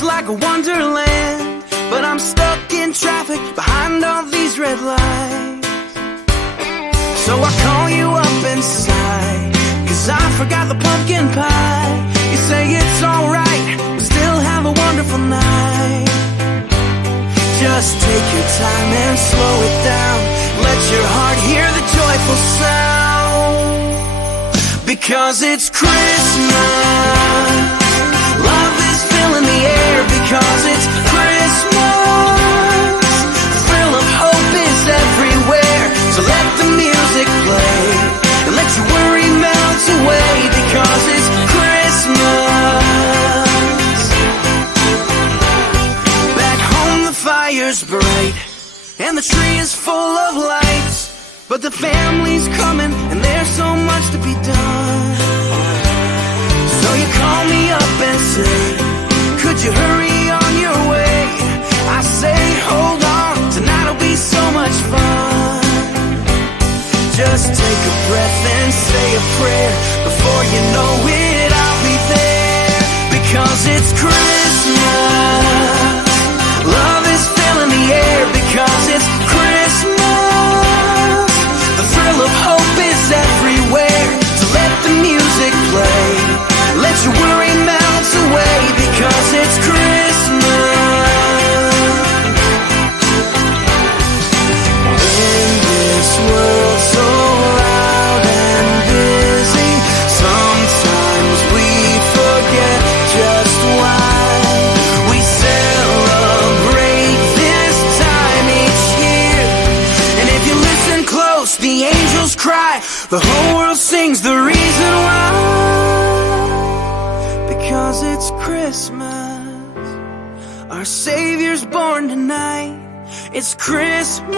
Like a wonderland, but I'm stuck in traffic behind all these red lights. So I call you up inside, 'cause I forgot the pumpkin pie. You say it's alright, we still have a wonderful night. Just take your time and slow it down. Let your heart hear the joyful sound, because it's Christmas. Love is filling the air because it's Christmas. The thrill of hope is everywhere. So let the music play and let your worry melt away, because it's Christmas. Back home the fire's bright and the tree is full of lights, but the family's coming and there's so much to be done. So you call me up and say, could you hurry on your way? I say, hold on, tonight'll be so much fun. Just take a breath and say a prayer. Before you know it, I'll be there, because it's Christmas. Love is filling the air because it's Christmas. The thrill of hope is everywhere. So let the music play, let your worry melt away, because it's Christmas. In this world so loud and busy, sometimes we forget just why we celebrate this time each year. And if you listen close, the angels cry, the whole world sings the reason why. Because it's Christmas, our Savior's born tonight. It's Christmas.